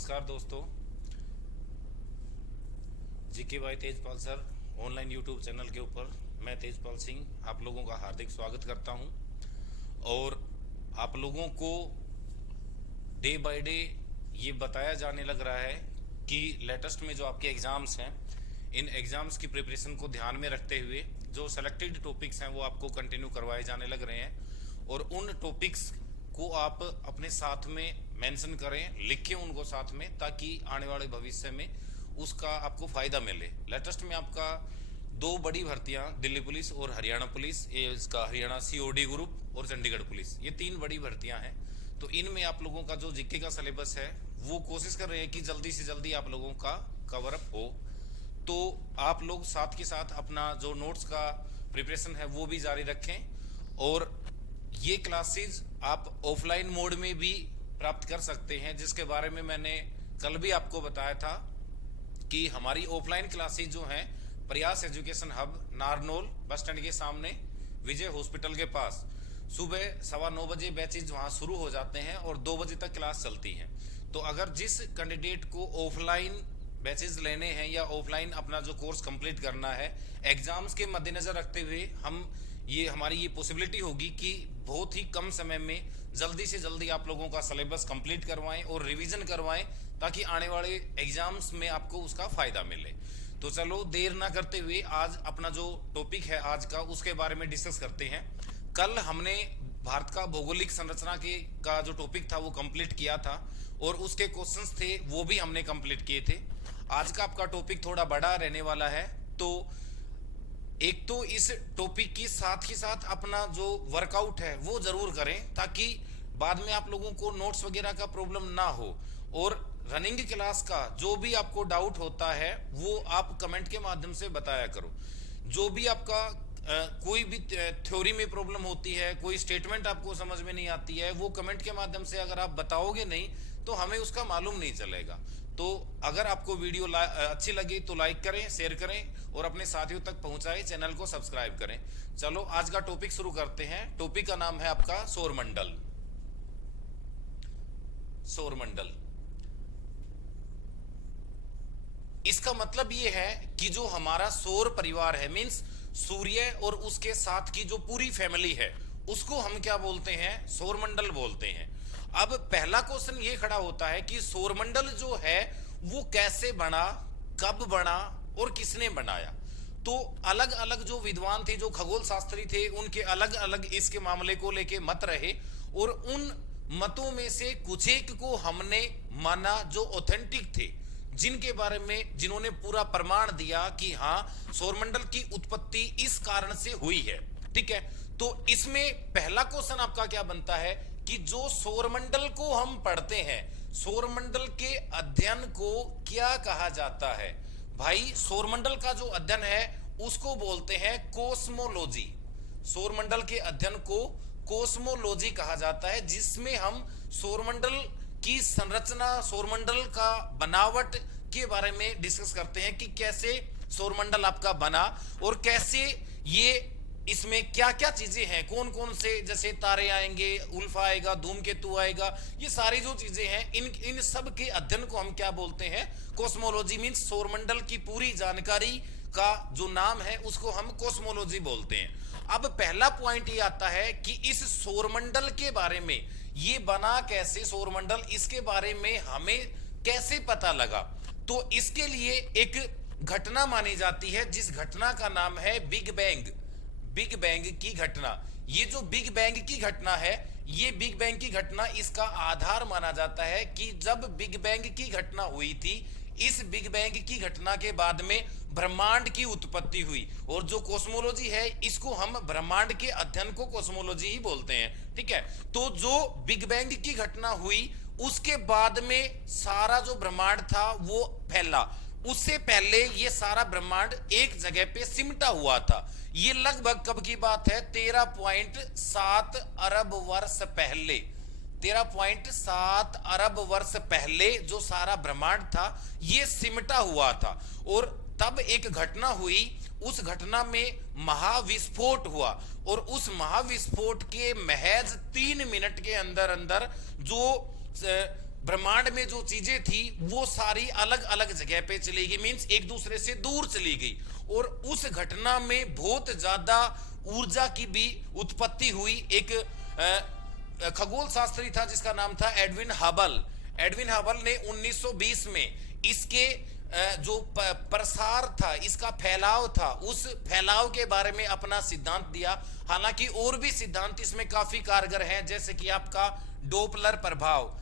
नमस्कार दोस्तों। GK by Tejpal sir online YouTube channel के ऊपर मैं तेजपाल सिंह आप लोगों का हार्दिक स्वागत करता हूं। और आप लोगों को डे बाय डे ये बताया जाने लग रहा है कि लेटेस्ट में जो आपके एग्ज़ाम्स हैं, इन एग्ज़ाम्स की प्रिपरेशन को ध्यान में रखते हुए जो सेलेक्टेड टॉपिक्स हैं वो आपको कंटिन्यू करवाए जाने लग रहे हैं। और उन टॉपिक्स को आप अपने साथ में मेंशन करें, लिखें उनको साथ में, ताकि आने वाले भविष्य में उसका आपको फ़ायदा मिले। लेटेस्ट में आपका दो बड़ी भर्तियां, दिल्ली पुलिस और हरियाणा पुलिस, ये इसका हरियाणा सीओडी ग्रुप और चंडीगढ़ पुलिस, ये तीन बड़ी भर्तियां हैं। तो इनमें आप लोगों का जो जीके का सिलेबस है वो कोशिश कर रहे हैं कि जल्दी से जल्दी आप लोगों का कवर अप हो। तो आप लोग साथ के साथ अपना जो नोट्स का प्रिपरेशन है वो भी जारी रखें। और ये क्लासेस आप ऑफलाइन मोड में भी प्राप्त कर सकते हैं, जिसके बारे में मैंने कल भी आपको बताया था कि हमारी ऑफलाइन क्लासेस जो हैं प्रयास education hub, Narnaul bus stand के सामने विजय हॉस्पिटल के पास, सुबह 9:15 बजे बैचेज वहाँ शुरू हो जाते हैं और 2 बजे तक क्लास चलती हैं। तो अगर जिस कैंडिडेट को ऑफलाइन बैचेज लेने हैं या ऑफलाइन अपना जो कोर्स कंप्लीट करना है, एग्जाम्स के मद्देनजर रखते हुए हमारी ये पॉसिबिलिटी होगी कि बहुत ही कम समय में जल्दी से जल्दी आप लोगों का सिलेबस कंप्लीट करवाएं और रिवीजन करवाएं, ताकि आने वाले एग्जाम्स में आपको उसका फायदा मिले। तो चलो देर ना करते हुए आज अपना जो टॉपिक है आज का उसके बारे में डिस्कस करते हैं। कल हमने भारत का भौगोलिक संरचना का जो टॉपिक था वो कंप्लीट किया था और उसके क्वेश्चंस थे वो भी हमने कंप्लीट किए थे। आज का आपका टॉपिक थोड़ा बड़ा रहने वाला है, तो एक तो इस टॉपिक की साथ ही साथ अपना जो वर्कआउट है वो जरूर करें, ताकि बाद में आप लोगों को नोट्स वगैरह का प्रॉब्लम ना हो। और रनिंग क्लास का जो भी आपको डाउट होता है वो आप कमेंट के माध्यम से बताया करो। जो भी आपका कोई भी थ्योरी में प्रॉब्लम होती है, कोई स्टेटमेंट आपको समझ में नहीं आती है, वो कमेंट के माध्यम से अगर आप बताओगे नहीं तो हमें उसका मालूम नहीं चलेगा। तो अगर आपको वीडियो अच्छी लगी तो लाइक करें, शेयर करें और अपने साथियों तक पहुंचाएं, चैनल को सब्सक्राइब करें। चलो आज का टॉपिक शुरू करते हैं। टॉपिक का नाम है आपका सौरमंडल। सौरमंडल, इसका मतलब ये है कि जो हमारा सौर परिवार है, मींस सूर्य और उसके साथ की जो पूरी फैमिली है, उसको हम क्या बोलते हैं? सौरमंडल बोलते हैं। अब पहला क्वेश्चन ये खड़ा होता है कि सौरमंडल जो है वो कैसे बना, कब बना और किसने बनाया। तो अलग अलग जो विद्वान थे, जो खगोल शास्त्री थे, उनके अलग अलग इसके मामले को लेके मत रहे और उन मतों में से कुछ एक को हमने माना जो ऑथेंटिक थे, जिनके बारे में जिन्होंने पूरा प्रमाण दिया कि हाँ सौरमंडल की उत्पत्ति इस कारण से हुई है। ठीक है, तो इसमें पहला क्वेश्चन आपका क्या बनता है कि जो सौरमंडल को हम पढ़ते हैं, सौरमंडल के अध्ययन को क्या कहा जाता है? भाई सौरमंडल का जो अध्ययन है उसको बोलते हैं कोस्मोलॉजी। सौरमंडल के अध्ययन को कोस्मोलॉजी कहा जाता है, जिसमें हम सौरमंडल की संरचना, सौरमंडल का बनावट के बारे में डिस्कस करते हैं कि कैसे सौरमंडल आपका बना और कैसे ये इसमें क्या क्या चीजें हैं, कौन कौन से जैसे तारे आएंगे, उल्फा आएगा, धूमकेतु आएगा, ये सारी जो चीजें हैं इन सब के अध्ययन को हम क्या बोलते हैं? कॉस्मोलॉजी। मींस सौरमंडल की पूरी जानकारी का जो नाम है उसको हम कॉस्मोलॉजी बोलते हैं। अब पहला पॉइंट ये आता है कि इस सौरमंडल के बारे में, ये बना कैसे सौरमंडल, इसके बारे में हमें कैसे पता लगा? तो इसके लिए एक घटना मानी जाती है जिस घटना का नाम है बिग बैंग। बिग बैंग की घटना। ये जो बिग बैंग की घटना है, ये बिग बैंग की घटना इसका आधार माना जाता है कि जब बिग बैंग की घटना हुई थी, इस बिग बैंग की घटना के बाद में ब्रह्मांड की उत्पत्ति हुई। और जो कॉस्मोलॉजी है इसको हम ब्रह्मांड के अध्ययन को कॉस्मोलॉजी ही बोलते हैं। ठीक है, तो जो बिग बैंग की घटना हुई उसके बाद में सारा जो ब्रह्मांड था वो फैला। उससे पहले ये सारा ब्रह्मांड एक जगह पे सिमटा हुआ था। ये लगभग कब की बात है? 13.7 अरब वर्ष पहले। 13.7 अरब वर्ष पहले जो सारा ब्रह्मांड था ये सिमटा हुआ था। और तब एक घटना हुई, उस घटना में महाविस्फोट हुआ और उस महाविस्फोट के महज 3 मिनट के अंदर अंदर जो ब्रह्मांड में जो चीजें थी वो सारी अलग अलग जगह पे चली गई, मींस एक दूसरे से दूर चली गई। और उस घटना में बहुत ज्यादा ऊर्जा की भी उत्पत्ति हुई। एक खगोल शास्त्री था जिसका नाम था एडविन हबल। एडविन हबल ने 1920 में इसके जो प्रसार था, इसका फैलाव था, उस फैलाव के बारे में अपना सिद्धांत दिया। हालांकि और भी सिद्धांत इसमें काफी कारगर हैं, जैसे कि आपका डोपलर प्रभाव।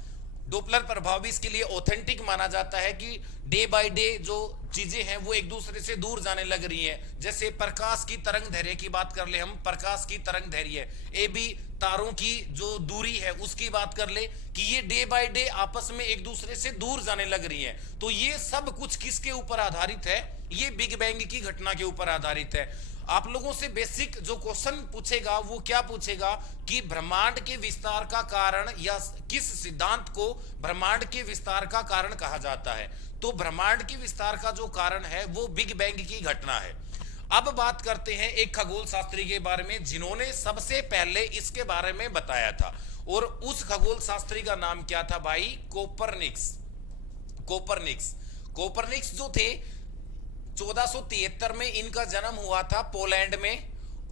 डोपलर प्रभाव भी इसके लिए ऑथेंटिक माना जाता है कि डे बाय डे जो चीजें हैं वो एक दूसरे से दूर जाने लग रही हैं। जैसे प्रकाश की तरंग दैर्घ्य की बात कर ले हम, प्रकाश की तरंग दैर्घ्य ए बी तारों की जो दूरी है उसकी बात कर ले कि ये डे बाय डे आपस में एक दूसरे से दूर जाने लग रही हैं। तो ये सब कुछ किसके ऊपर आधारित है? ये बिग बैंग की घटना के ऊपर आधारित है। आप लोगों से बेसिक जो क्वेश्चन पूछेगा वो क्या पूछेगा कि ब्रह्मांड के विस्तार का कारण या किस सिद्धांत को ब्रह्मांड के विस्तार का कारण कहा जाता है? तो ब्रह्मांड के विस्तार का जो कारण है वो बिग बैंग की घटना है। अब बात करते हैं एक खगोल शास्त्री के बारे में जिन्होंने सबसे पहले इसके बारे में बताया था, और उस खगोल शास्त्री का नाम क्या था भाई? कोपरनिक्स। कोपरनिक्स कोपरनिक्स जो थे 1473 में इनका जन्म हुआ था पोलैंड में,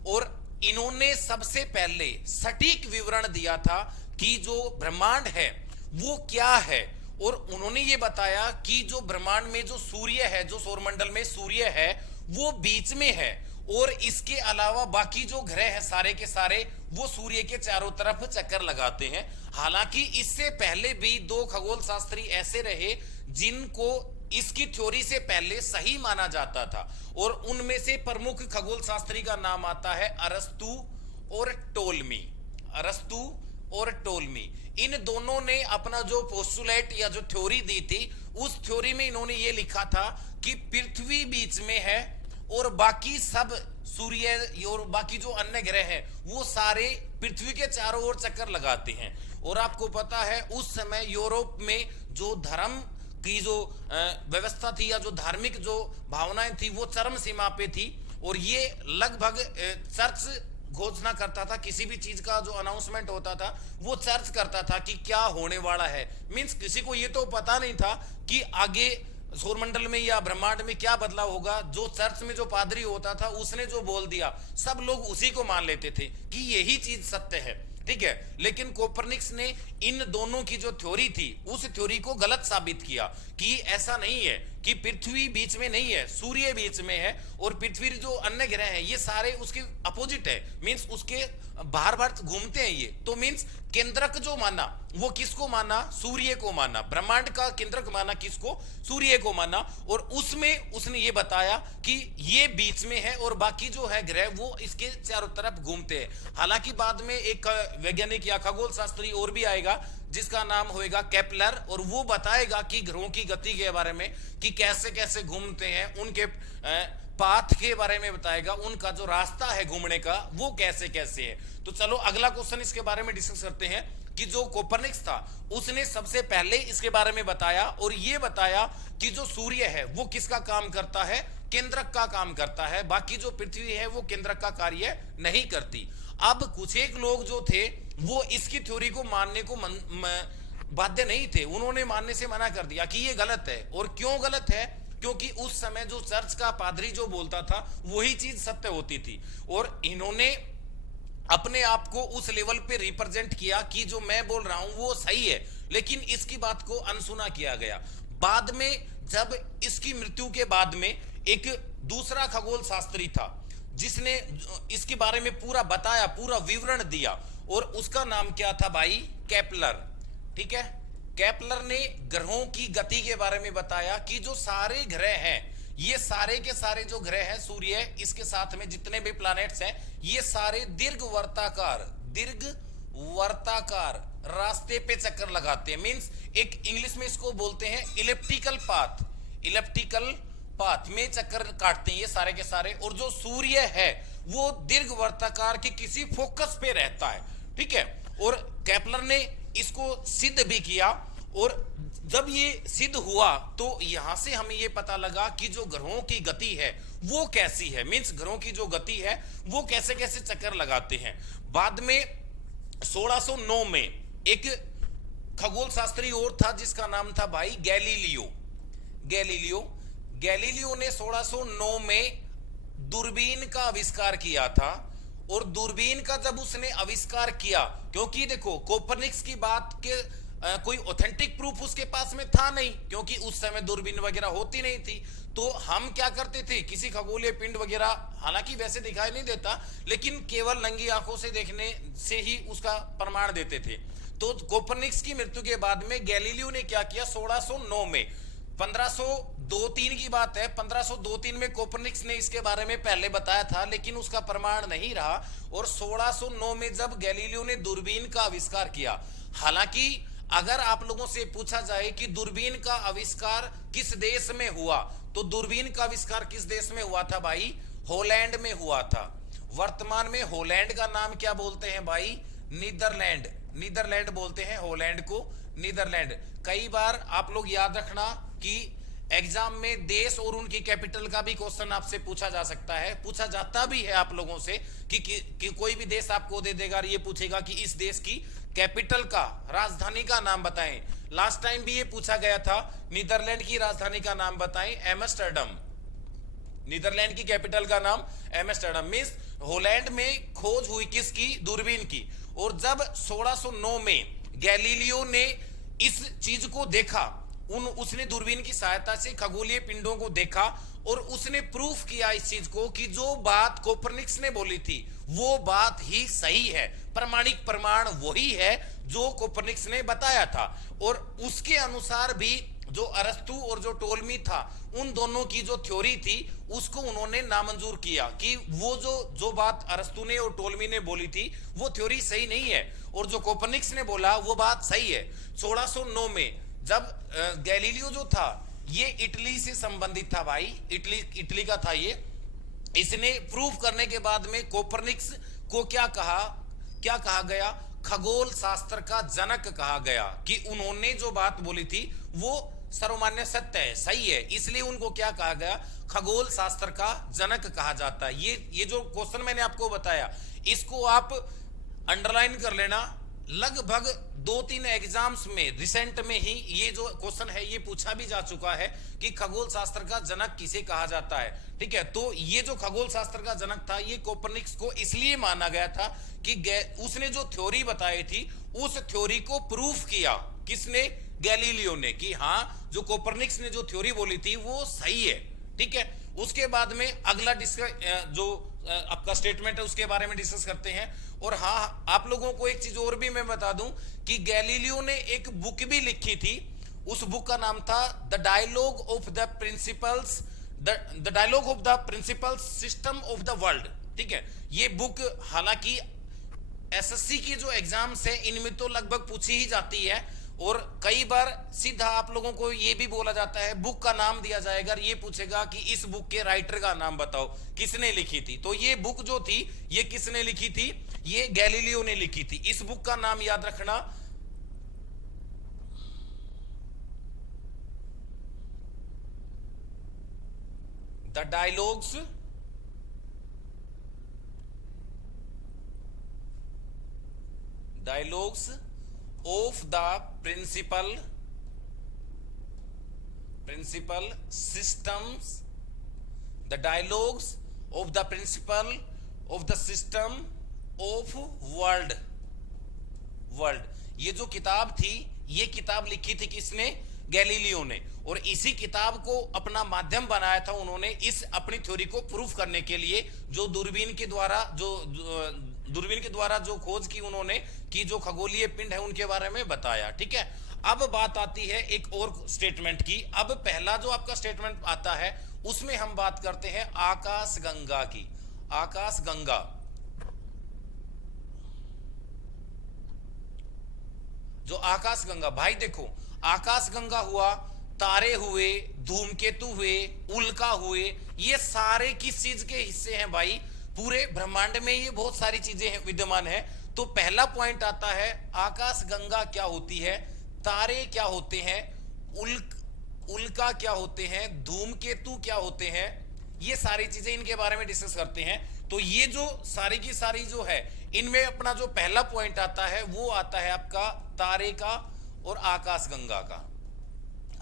और इन्होंने सबसे पहले सटीक विवरण दिया था कि जो ब्रह्मांड है वो क्या है। और उन्होंने ये बताया कि जो ब्रह्मांड में जो सूर्य है, जो सौरमंडल में सूर्य है वो बीच में है, और इसके अलावा बाकी जो ग्रह हैं सारे के सारे वो सूर्य के चारों तरफ चक्कर लगाते हैं। हालांकि इससे पहले भी दो खगोल शास्त्री ऐसे रहे जिनको इसकी थ्योरी से पहले सही माना जाता था, और उनमें से प्रमुख खगोल शास्त्री का नाम आता है अरस्तु और टोलमी। अरस्तु और टोलमी, इन दोनों ने अपना जो पोस्टुलेट या जो थ्योरी दी थी, उस थ्योरी में इन्होंने ये लिखा था कि पृथ्वी बीच में है और बाकी सब सूर्य और बाकी जो अन्य ग्रह हैं वो सारे पृथ्वी के चारों ओर चक्कर लगाते हैं। और आपको पता है उस समय यूरोप में जो धर्म की जो व्यवस्था थी या जो धार्मिक जो भावनाएं थी वो चरम सीमा पे थी, और ये लगभग चर्च घोषणा करता था, किसी भी चीज का जो अनाउंसमेंट होता था वो चर्च करता था कि क्या होने वाला है। मींस किसी को ये तो पता नहीं था कि आगे सौरमंडल में या ब्रह्मांड में क्या बदलाव होगा। जो चर्च में जो पादरी होता था उसने जो बोल दिया सब लोग उसी को मान लेते थे कि यही चीज सत्य है, ठीक है। लेकिन कोपरनिक्स ने इन दोनों की जो थ्योरी थी उस थ्योरी को गलत साबित किया कि ऐसा नहीं है कि पृथ्वी बीच में नहीं है, सूर्य बीच में है, और पृथ्वी जो अन्य ग्रह हैं ये सारे उसके अपोजिट है, मींस उसके बाहर बाहर घूमते हैं ये। तो मींस केंद्रक जो माना वो किसको माना? सूर्य को माना। ब्रह्मांड का केंद्रक माना किसको? सूर्य को माना। और उसमें उसने ये बताया कि ये बीच में है और बाकी जो है ग्रह वो इसके चारों तरफ घूमते हैं। हालांकि बाद में एक वैज्ञानिक या खगोल शास्त्री और भी आएगा जिसका नाम होएगा केपलर, और वो बताएगा कि ग्रहों की गति के बारे में कि कैसे कैसे घूमते हैं, उनके पाथ के बारे में बताएगा, उनका जो रास्ता है घूमने का वो कैसे कैसे है। तो चलो अगला क्वेश्चन इसके बारे में डिस्कस करते हैं कि जो कोपरनिक्स था उसने सबसे पहले इसके बारे में बताया, और ये बताया कि जो सूर्य है वो किसका काम करता है? केंद्रक का काम करता है। बाकी जो पृथ्वी है वो केंद्रक का कार्य नहीं करती। अब कुछ एक लोग जो थे वो इसकी थ्योरी को मानने को बाध्य नहीं थे, उन्होंने मानने से मना कर दिया कि ये गलत है। और क्यों गलत है? क्योंकि उस समय जो चर्च का पादरी जो बोलता था वही चीज सत्य होती थी, और इन्होंने अपने आप को उस लेवल पे रिप्रेजेंट किया कि जो मैं बोल रहा हूं वो सही है, लेकिन इसकी बात को अनसुना किया गया। बाद में जब इसकी मृत्यु के बाद में एक दूसरा खगोल शास्त्री था जिसने इसके बारे में पूरा बताया, पूरा विवरण दिया, और उसका नाम क्या था भाई? केपलर, ठीक है। केपलर ने ग्रहों की गति के बारे में बताया कि जो सारे ग्रह हैं, ये सारे के सारे जो ग्रह हैं, सूर्य इसके साथ में जितने भी प्लैनेट्स हैं, ये सारे दीर्घवर्ताकार रास्ते पे चक्कर लगाते हैं। मींस एक इंग्लिश में इसको बोलते हैं इलिप्टिकल पाथ में चक्कर काटते हैं ये सारे के सारे। और जो सूर्य है वो दीर्घवर्ताकार के किसी फोकस पे रहता है, ठीक है। और केपलर ने इसको सिद्ध भी किया, और जब ये सिद्ध हुआ तो यहां से हमें ये पता लगा कि जो ग्रहों की गति है वो कैसी है। मींस ग्रहों की जो गति है वो कैसे कैसे चक्कर लगाते हैं। बाद में 1609 में एक खगोल शास्त्री और था जिसका नाम था भाई गैलीलियो। गैलीलियो गैलीलियो ने 1609 में दूरबीन का आविष्कार किया था। और दूरबीन का जब उसने आविष्कार किया, क्योंकि देखो कोपरनिक्स की बात के कोई ऑथेंटिक प्रूफ उसके पास में था नहीं, क्योंकि उस समय दूरबीन वगैरह होती नहीं थी। तो हम क्या करते थे, किसी खगोलीय पिंड वगैरह, हालांकि वैसे दिखाई नहीं देता, लेकिन केवल नंगी आंखों से देखने से ही उसका प्रमाण देते थे। तो कोपरनिक्स की मृत्यु के बाद में गैलीलियो ने क्या किया, 1609 में, 1502-3 की बात है, 1502-3 में कोपरनिक्स ने इसके बारे में पहले बताया था, लेकिन उसका प्रमाण नहीं रहा। और 1609 में जब गैलीलियो ने दूरबीन का आविष्कार किया, हालांकि अगर आप लोगों से पूछा जाए कि दूरबीन का आविष्कार किस देश में हुआ, तो दूरबीन का आविष्कार किस देश में हुआ था भाई, हॉलैंड में हुआ था। वर्तमान में हॉलैंड का नाम क्या बोलते हैं भाई, नीदरलैंड। नीदरलैंड बोलते हैं हॉलैंड को, नीदरलैंड। कई बार आप लोग याद रखना कि एग्जाम में देश और उनकी कैपिटल का भी क्वेश्चन आपसे पूछा जा सकता है, पूछा जाता भी है आप लोगों से कि कोई भी देश आपको दे देगा और ये पूछेगा कि इस देश की कैपिटल का, राजधानी का नाम बताएं। लास्ट टाइम भी ये पूछा गया था, नीदरलैंड की राजधानी का नाम बताएं, एम्स्टर्डम। नीदरलैंड की कैपिटल का नाम एम्स्टर्डम। मींस हॉलैंड में खोज हुई किसकी, दूरबीन की। और जब 1609 में गैलीलियो ने इस चीज को देखा, उसने दूरबीन की सहायता से खगोलीय पिंडों को देखा और उसने प्रूफ किया इस चीज को कि जो बात कोपरनिक्स ने बोली थी वो बात ही सही है, प्रमाणिक प्रमाण वही है जो कोपरनिक्स ने बताया था। और उसके अनुसार भी जो अरस्तु और जो टोलमी था, उन दोनों की जो थ्योरी थी उसको उन्होंने नामंजूर किया कि वो जो बात अरस्तु ने और टोलमी ने बोली थी वो थ्योरी सही नहीं है, और जो कोपरनिक्स ने बोला वो बात सही है। 1609 में जब गैलीलियो जो था ये इटली से संबंधित था भाई, इटली का था ये। इसने प्रूफ करने के बाद में कोपरनिक्स को क्या कहा गया, खगोल शास्त्र का जनक कहा गया, कि उन्होंने जो बात बोली थी वो सर्वमान्य सत्य है, सही है, इसलिए उनको क्या कहा गया, खगोल शास्त्र का जनक कहा जाता है। ये जो क्वेश्चन मैंने आपको बताया इसको आप अंडरलाइन कर लेना। लगभग 2-3 एग्जाम्स में रिसेंट में ही ये जो क्वेश्चन है ये पूछा भी जा चुका है कि खगोल शास्त्र का जनक किसे कहा जाता है। ठीक है, तो ये जो खगोल शास्त्र का जनक था ये कोपरनिक्स को इसलिए माना गया था कि उसने जो थ्योरी बताई थी उस थ्योरी को प्रूफ किया, किसने, गैलीलियो ने, कि हाँ जो कोपरनिक्स ने जो थ्योरी बोली थी वो सही है। ठीक है, उसके बाद में अगला जो आपका स्टेटमेंट है उसके बारे में डिस्कस करते हैं। और हाँ, आप लोगों को एक चीज और भी मैं बता दूं कि गैलीलियो ने एक बुक भी लिखी थी, उस बुक का नाम था the dialogue of the principles, the dialogue of the principle system of the world. ठीक है, ये बुक हालांकि एसएससी की जो एग्जाम्स है इनमें तो लगभग पूछी ही जाती है, और कई बार सीधा आप लोगों को ये भी बोला जाता है, बुक का नाम दिया जाएगा, ये पूछेगा कि इस बुक के राइटर का नाम बताओ, किसने लिखी थी। तो ये बुक जो थी ये किसने लिखी थी, ये गैलीलियो ने लिखी थी। इस बुक का नाम याद रखना, the dialogues of the principle systems, the dialogues of the principle of the system of world. ये जो किताब थी ये किताब लिखी थी किसने, गैलीलियो ने। और इसी किताब को अपना माध्यम बनाया था उन्होंने इस अपनी थ्योरी को प्रूफ करने के लिए, जो दूरबीन के द्वारा जो खोज की उन्होंने, कि जो खगोलीय पिंड है उनके बारे में बताया। ठीक है, अब बात आती है एक और स्टेटमेंट की। अब पहला जो आपका स्टेटमेंट आता है उसमें हम बात करते हैं आकाशगंगा की। आकाशगंगा, जो आकाशगंगा, भाई देखो आकाशगंगा हुआ, तारे हुए, धूमकेतु हुए, उल्का हुए, ये सारे किस चीज के हिस्से हैं भाई, पूरे ब्रह्मांड में ये बहुत सारी चीजें विद्यमान है। तो पहला पॉइंट आता है आकाशगंगा क्या होती है, तारे क्या होते हैं, उल्का क्या होते हैं, धूमकेतु क्या होते हैं, ये सारी चीजें इनके बारे में डिस्कस करते हैं। तो ये जो सारी की सारी जो है इनमें अपना जो पहला पॉइंट आता है वो आता है आपका तारे का और आकाशगंगा का,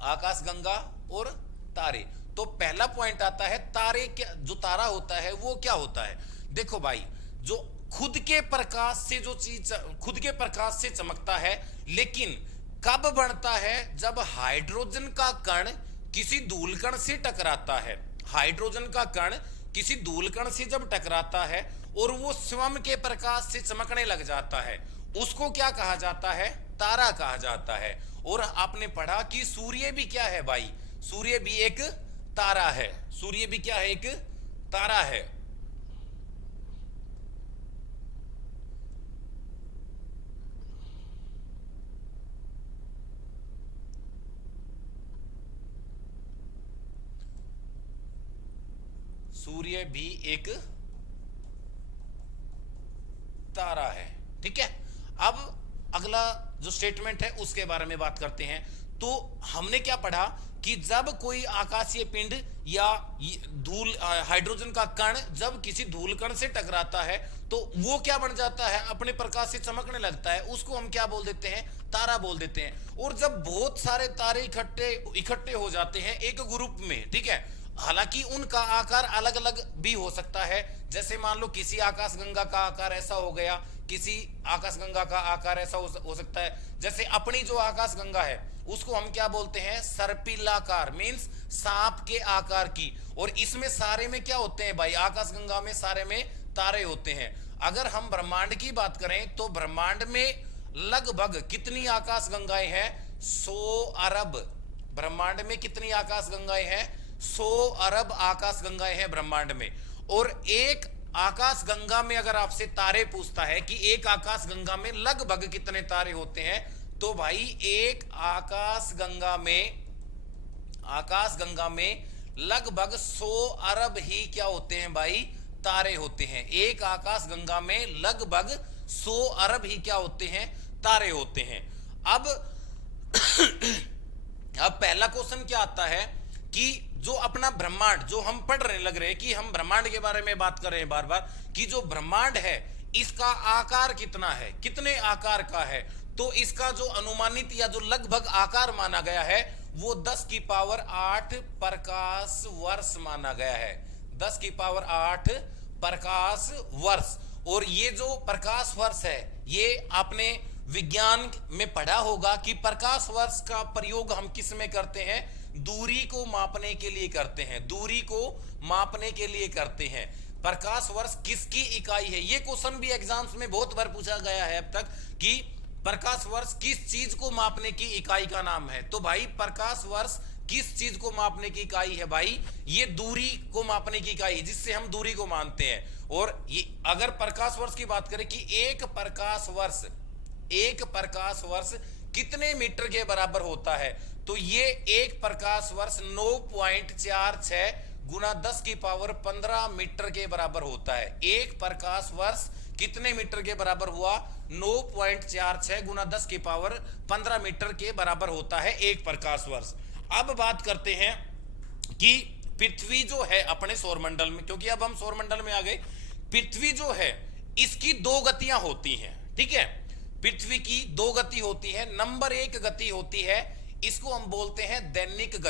आकाशगंगा और तारे। तो पहला पॉइंट आता है तारे, क्या जो तारा होता है वो क्या होता है। देखो भाई, जो खुद के प्रकाश से जो चीज खुद के प्रकाश से चमकता है, लेकिन कब बनता है, जब हाइड्रोजन का कण किसी धूलकण से टकराता है। हाइड्रोजन का कण किसी धूलकण से जब टकराता है और वो स्वयं के प्रकाश से चमकने लग जाता है, उसको क्या कहा जाता है, तारा कहा जाता है। और आपने पढ़ा कि सूर्य भी क्या है भाई, सूर्य भी एक तारा है, सूर्य भी क्या है, एक तारा है। सूर्य भी एक तारा है, ठीक है। अब अगला जो स्टेटमेंट है उसके बारे में बात करते हैं। तो हमने क्या पढ़ा कि जब कोई आकाशीय पिंड या धूल हाइड्रोजन का कण जब किसी धूल कण से टकराता है तो वो क्या बन जाता है, अपने प्रकाश से चमकने लगता है, उसको हम क्या बोल देते हैं, तारा बोल देते हैं। और जब बहुत सारे तारे इकट्ठे हो जाते हैं एक ग्रुप में, ठीक है, हालांकि उनका आकार अलग अलग भी हो सकता है। जैसे मान लो किसी आकाशगंगा का आकार ऐसा हो गया, किसी आकाशगंगा का आकार ऐसा हो सकता है। जैसे अपनी जो आकाशगंगा है उसको हम क्या बोलते हैं, सर्पिलाकार, मींस सांप के आकार की। और इसमें सारे में क्या होते हैं भाई, आकाशगंगा में सारे में तारे होते हैं। अगर हम ब्रह्मांड की बात करें तो ब्रह्मांड में लगभग कितनी आकाशगंगाएं हैं, 100 अरब। ब्रह्मांड में कितनी आकाशगंगाएं हैं, 100 अरब आकाशगंगाएं हैं ब्रह्मांड में। और एक आकाशगंगा में अगर आपसे तारे पूछता है कि एक आकाशगंगा में लगभग कितने तारे होते हैं, तो भाई एक आकाशगंगा में लगभग 100 अरब ही क्या होते हैं भाई, तारे होते हैं। एक आकाशगंगा में लगभग 100 अरब ही क्या होते हैं, तारे होते हैं। अब पहला क्वेश्चन क्या आता है कि जो अपना ब्रह्मांड, जो हम पढ़ रहे लग रहे हैं कि हम ब्रह्मांड के बारे में बात कर रहे हैं बार बार, कि जो ब्रह्मांड है इसका आकार कितना है, कितने आकार का है। तो इसका जो अनुमानित या जो लगभग आकार माना गया है वो 10 की पावर 8 प्रकाश वर्ष माना गया है, 10 की पावर 8 प्रकाश वर्ष। और ये जो प्रकाश वर्ष है ये आपने विज्ञान में पढ़ा होगा कि प्रकाश वर्ष का प्रयोग हम किस में करते हैं, दूरी को मापने के लिए करते हैं, दूरी को मापने के लिए करते हैं। प्रकाश वर्ष किसकी इकाई है, ये क्वेश्चन भी एग्जाम्स में बहुत बार पूछा गया है अब तक कि प्रकाश वर्ष किस चीज को मापने की इकाई का नाम है। तो भाई प्रकाश वर्ष किस चीज को मापने की इकाई है भाई, ये दूरी को मापने की इकाई, जिससे हम दूरी को मानते हैं। और ये अगर प्रकाश वर्ष की बात करें कि एक प्रकाश वर्ष कितने मीटर के बराबर होता है, तो ये एक प्रकाश वर्ष 9.46 गुना 10 की पावर 15 मीटर के बराबर होता है। एक प्रकाश वर्ष कितने मीटर के बराबर हुआ, 9.46 गुना 10 की पावर 15 मीटर के बराबर होता है एक प्रकाश वर्ष। अब बात करते हैं कि पृथ्वी जो है अपने सौरमंडल में, क्योंकि अब हम सौरमंडल में आ गए, पृथ्वी जो है इसकी दो गतियां होती हैं, ठीक है। पृथ्वी की दो गति होती है। नंबर 1 गति होती है, इसको हम बोलते हैं दैनिक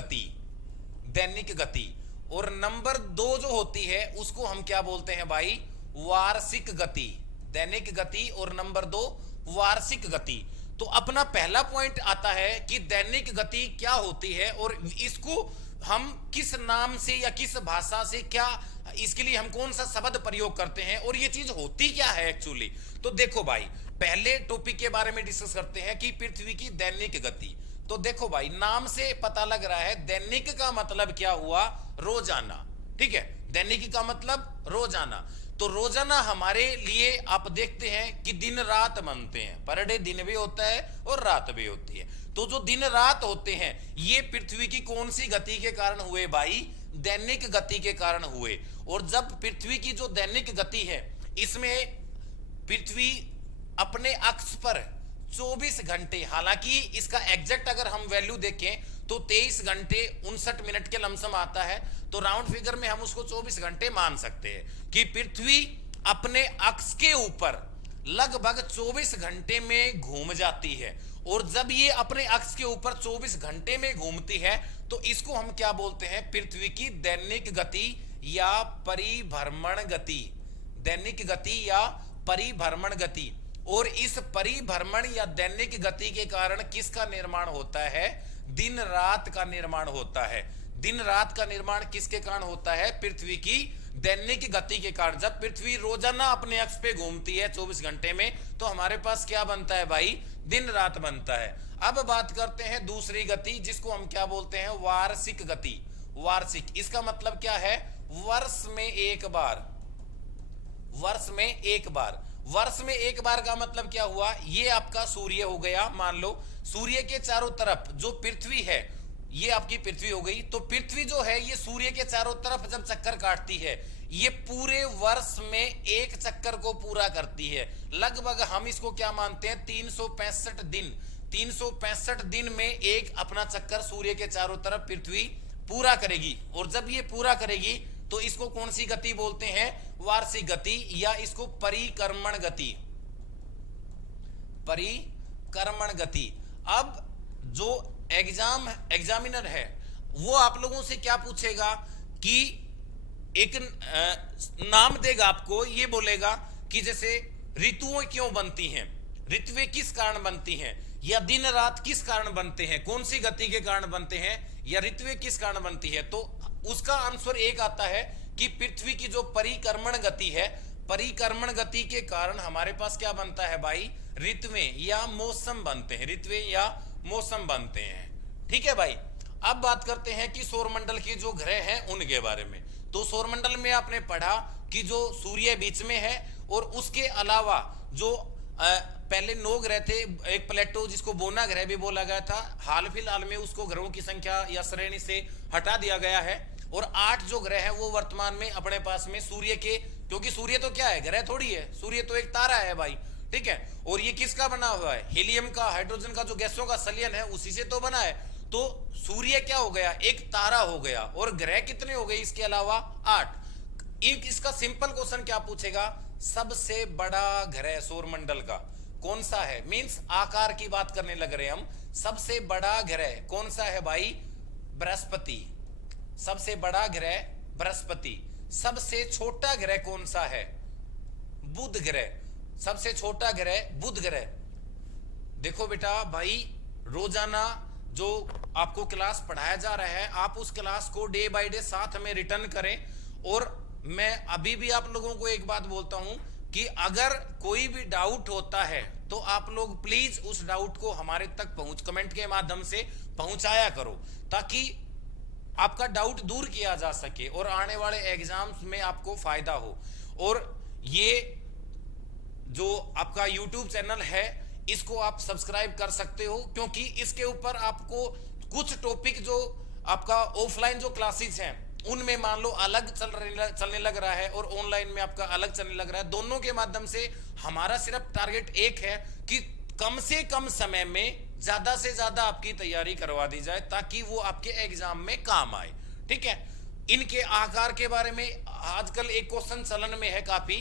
गति। और नंबर 2 जो होती है उसको हम क्या बोलते हैं भाई, वार्षिक गति। दैनिक गति और नंबर 2 वार्षिक गति। तो अपना पहला पॉइंट आता है कि दैनिक गति क्या होती है और इसको हम किस नाम से या किस भाषा से, क्या इसके लिए हम कौन सा शब्द प्रयोग करते हैं और ये चीज होती क्या है एक्चुअली। तो देखो भाई, पहले टॉपिक के बारे में डिस्कस करते हैं कि पृथ्वी की दैनिक गति। तो देखो भाई, नाम से पता लग रहा है दैनिक का मतलब क्या हुआ, रोजाना, ठीक है। दैनिक का मतलब रोजाना। तो रोजाना हमारे लिए आप देखते हैं कि दिन रात बनते हैं, पर डे दिन भी होता है और रात भी होती है। तो जो दिन रात होते हैं ये पृथ्वी की कौन सी गति के कारण हुए भाई, दैनिक गति के कारण हुए। और जब पृथ्वी की जो दैनिक गति है इसमें पृथ्वी अपने अक्ष पर 24 घंटे, हालांकि इसका एग्जैक्ट अगर हम वैल्यू देखें तो 23 घंटे 59 मिनट के लमसम आता है, तो राउंड फिगर में हम उसको 24 घंटे मान सकते हैं कि पृथ्वी अपने अक्ष के ऊपर लगभग 24 घंटे में घूम जाती है। और जब ये अपने अक्ष के ऊपर 24 घंटे में घूमती है तो इसको हम क्या बोलते हैं, पृथ्वी की दैनिक गति या परिभ्रमण गति, दैनिक गति या परिभ्रमण गति। और इस परिभ्रमण या दैनिक गति के कारण किसका निर्माण होता है, दिन रात का निर्माण होता है। दिन रात का निर्माण किसके कारण होता है, पृथ्वी की दैनिक गति के कारण। जब पृथ्वी रोजाना अपने अक्ष पे घूमती है 24 घंटे में तो हमारे पास क्या बनता है भाई, दिन रात बनता है। अब बात करते हैं दूसरी गति जिसको हम क्या बोलते हैं, वार्षिक गति। वार्षिक, इसका मतलब क्या है, वर्ष में एक बार, वर्ष में एक बार। वर्ष में एक बार का मतलब क्या हुआ, ये आपका सूर्य हो गया, मान लो सूर्य के चारों तरफ जो पृथ्वी है, ये आपकी पृथ्वी हो गई। तो पृथ्वी जो है ये सूर्य के चारों तरफ जब चक्कर काटती है, ये पूरे वर्ष में एक चक्कर को पूरा करती है। लगभग हम इसको क्या मानते हैं, 365 दिन। 365 दिन में एक अपना चक्कर सूर्य के चारों तरफ पृथ्वी पूरा करेगी। और जब ये पूरा करेगी तो इसको कौन सी गति बोलते हैं, वार्षिक गति, या इसको परिक्रमण गति, परिक्रमण गति। अब जो एग्जामिनर है वो आप लोगों से क्या पूछेगा कि एक नाम देगा आपको, ये बोलेगा कि जैसे ऋतुएं क्यों बनती हैं, ऋतुएं किस कारण बनती हैं, या दिन रात किस कारण बनते हैं, कौन सी गति के कारण बनते हैं, या ऋतुएं किस कारण बनती है। तो उसका आंसर एक आता है कि पृथ्वी की जो परिक्रमण गति है, परिक्रमण गति के कारण हमारे पास क्या बनता है भाई, ऋतुएं या मौसम बनते हैं, ऋतुएं या मौसम बनते हैं। ठीक है भाई। अब बात करते हैं कि सौरमंडल के जो ग्रह हैं उनके बारे में। तो सौरमंडल में आपने पढ़ा कि जो सूर्य बीच में है और उसके अलावा जो पहले 9 ग्रह थे, एक प्लेटो जिसको बोना ग्रह भी बोला गया था, हाल फिलहाल में उसको ग्रहों की संख्या या श्रेणी से हटा दिया गया है। और 8 जो ग्रह है वो वर्तमान में अपने पास में सूर्य के, क्योंकि सूर्य तो क्या है, ग्रह थोड़ी है, सूर्य तो एक तारा है भाई। ठीक है। और ये किसका बना हुआ है, हीलियम का, हाइड्रोजन का जो गैसों का संलयन है उसी से तो बना है। तो सूर्य क्या हो गया, एक तारा हो गया। और ग्रह कितने हो गए इसके अलावा, 8। इसका सिंपल क्वेश्चन क्या पूछेगा, सबसे बड़ा ग्रह सौरमंडल का कौन सा है, मींस आकार की बात करने लग रहे हैं हम। सबसे बड़ा ग्रह कौन सा है भाई, बृहस्पति। सबसे बड़ा ग्रह बृहस्पति। सबसे छोटा ग्रह कौन सा है, बुध ग्रह। सबसे छोटा ग्रह बुध ग्रह। देखो बेटा भाई, रोजाना जो आपको क्लास पढ़ाया जा रहा है आप उस क्लास को डे बाय डे साथ में रिटर्न करें। और मैं अभी भी आप लोगों को एक बात बोलता हूं कि अगर कोई भी डाउट होता है तो आप लोग प्लीज उस डाउट को हमारे तक कमेंट के माध्यम से पहुंचाया करो, ताकि आपका डाउट दूर किया जा सके और आने वाले एग्जाम्स में आपको फायदा हो। और ये जो आपका YouTube चैनल है इसको आप सब्सक्राइब कर सकते हो, क्योंकि इसके ऊपर आपको कुछ टॉपिक जो आपका ऑफलाइन जो क्लासेस हैं उनमें मान लो अलग चलने लग रहा है और ऑनलाइन में आपका अलग चलने लग रहा है। दोनों के माध्यम से हमारा सिर्फ टारगेट एक है कि कम से कम समय में ज्यादा से ज्यादा आपकी तैयारी करवा दी जाए, ताकि वो आपके एग्जाम में काम आए। ठीक है। इनके आकार के बारे में आजकल एक क्वेश्चन चलन में है काफी,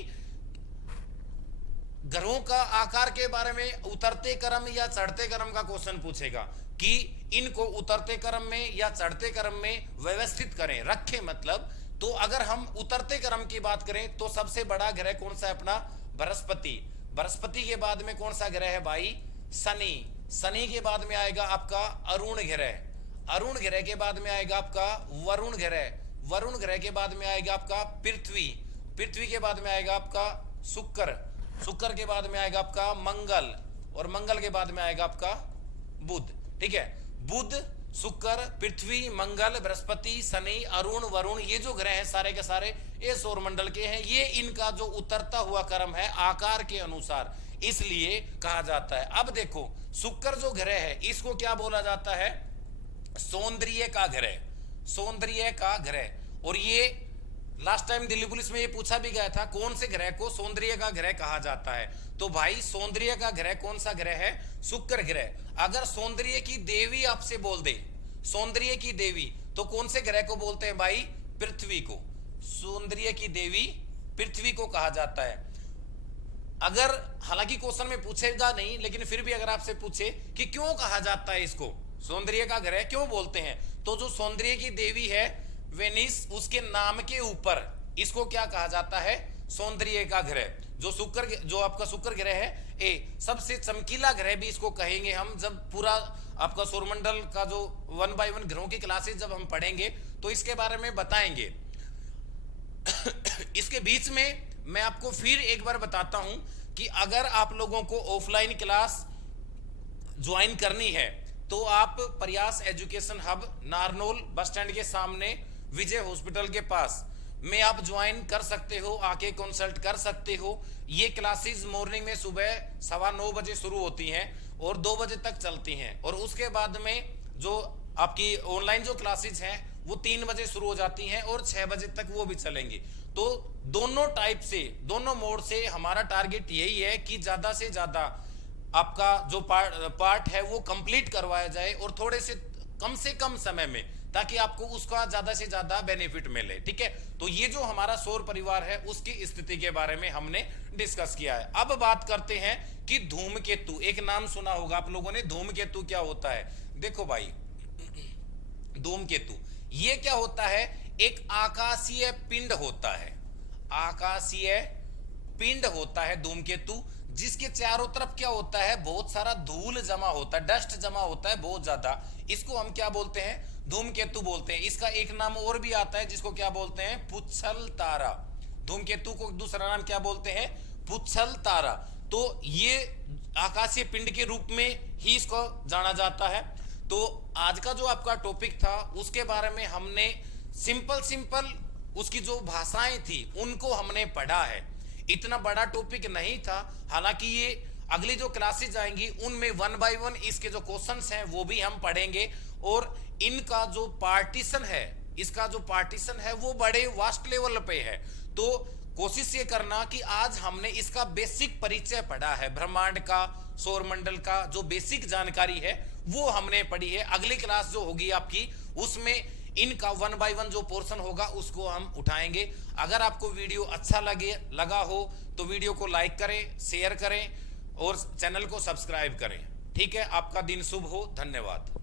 ग्रहों का आकार के बारे में उतरते क्रम या चढ़ते क्रम का क्वेश्चन पूछेगा कि इनको उतरते क्रम में या चढ़ते क्रम में व्यवस्थित करें, रखें मतलब। तो अगर हम उतरते क्रम की बात करें तो सबसे बड़ा ग्रह कौन सा है अपना, बृहस्पति। बृहस्पति के बाद में कौन सा ग्रह है भाई, शनि। शनि के बाद में आएगा आपका अरुण ग्रह। अरुण ग्रह के बाद में आएगा आपका वरुण ग्रह। वरुण ग्रह के बाद में आएगा आपका पृथ्वी। पृथ्वी के बाद में आएगा आपका शुक्र। शुक्र के बाद में आएगा आपका मंगल, और मंगल के बाद में आएगा आपका बुध। ठीक है। बुध, शुक्र, पृथ्वी, मंगल, बृहस्पति, शनि, अरुण, वरुण, ये जो ग्रह हैं सारे के सारे ये सौरमंडल के हैं। ये इनका जो उतरता हुआ क्रम है आकार के अनुसार, इसलिए कहा जाता है। अब देखो शुक्र जो ग्रह है इसको क्या बोला जाता है, सौंदर्य का ग्रह। सौंदर्य का ग्रह। और ये लास्ट टाइम दिल्ली पुलिस में ये पूछा भी गया था कौन से ग्रह को सौंदर्य का ग्रह कहा जाता है। तो भाई सौंदर्य का ग्रह कौन सा ग्रह है, शुक्र ग्रह। अगर सौंदर्य की देवी आपसे बोल दे, सौंदर्य की देवी, तो कौन से ग्रह को बोलते हैं भाई, पृथ्वी को। सौंदर्य की देवी पृथ्वी को कहा जाता है। अगर हालांकि क्वेश्चन में पूछेगा नहीं, लेकिन फिर भी अगर आपसे पूछे कि क्यों कहा जाता है इसको सौंदर्य का ग्रह क्यों बोलते हैं, तो जो सौंदर्य की देवी है वेनिस, उसके नाम के ऊपर इसको क्या कहा जाता है, सौंदर्य का ग्रह। जो आपका शुक्र ग्रह है सबसे चमकीला ग्रह भी इसको कहेंगे हम। जब पूरा आपका सौरमंडल का जो 1 बाय 1 ग्रहों की क्लासेस जब हम पढ़ेंगे तो इसके बारे में बताएंगे। इसके बीच में मैं आपको फिर एक बार बताता हूं कि अगर आप लोगों को ऑफलाइन क्लास ज्वाइन करनी है तो आप प्रयास education hub Narnaul bus stand के सामने विजय हॉस्पिटल के पास में आप ज्वाइन कर सकते हो, आके कंसल्ट कर सकते हो। ये क्लासेस मॉर्निंग में सुबह 9:15 बजे शुरू होती हैं और 2 बजे तक चलती हैं, और उसके बाद में जो आपकी ऑनलाइन जो क्लासेस हैं वो 3 बजे शुरू हो जाती हैं और 6 बजे तक वो भी चलेंगी। तो दोनों टाइप से, दोनों मोड से हमारा टारगेट यही है कि ज्यादा से ज्यादा आपका जो पार्ट है वो कंप्लीट करवाया जाए और थोड़े से कम समय में, ताकि आपको उसका ज्यादा से ज्यादा बेनिफिट मिले। ठीक है, तो ये जो हमारा सौर परिवार है उसकी स्थिति के बारे में हमने डिस्कस किया है। अब बात करते हैं कि धूमकेतु, एक नाम सुना होगा आप लोगों ने, धूमकेतु क्या होता है। देखो भाई, धूमकेतु ये क्या होता है, एक आकाशीय पिंड होता है, आकाशीय पिंड होता है धूमकेतु, जिसके चारों तरफ क्या होता है, बहुत सारा धूल जमा होता है, डस्ट जमा होता है बहुत ज्यादा। इसको हम क्या बोलते हैं, धूमकेतु बोलते हैं। इसका एक नाम और भी आता है जिसको क्या बोलते हैं, पुच्छल तारा। धूमकेतु को दूसरा नाम क्या बोलते हैं, पुच्छल तारा। तो ये आकाशीय पिंड के रूप में ही इसको जाना जाता है। तो आज का जो आपका टॉपिक था उसके बारे में हमने सिंपल उसकी जो भाषाएं थी उनको हमने पढ़ा है। इतना बड़ा टॉपिक नहीं था, हालांकि ये अगली जो क्लासेस आएंगी उनमें 1 बाय 1 इसके जो क्वेश्चंस हैं वो भी हम पढ़ेंगे, और इनका जो पार्टीशन है, इसका जो पार्टीशन है वो बड़े वास्ट लेवल पे है। तो कोशिश ये करना कि आज हमने इसका बेसिक परिचय पढ़ा है, ब्रह्मांड का, सौरमंडल का जो बेसिक जानकारी है वो हमने पढ़ी है। अगली क्लास जो होगी आपकी उसमें इनका 1 बाय 1 जो पोर्शन होगा उसको हम उठाएंगे। अगर आपको वीडियो अच्छा लगा हो तो वीडियो को लाइक करें, शेयर करें और चैनल को सब्सक्राइब करें। ठीक है, आपका दिन शुभ हो, धन्यवाद।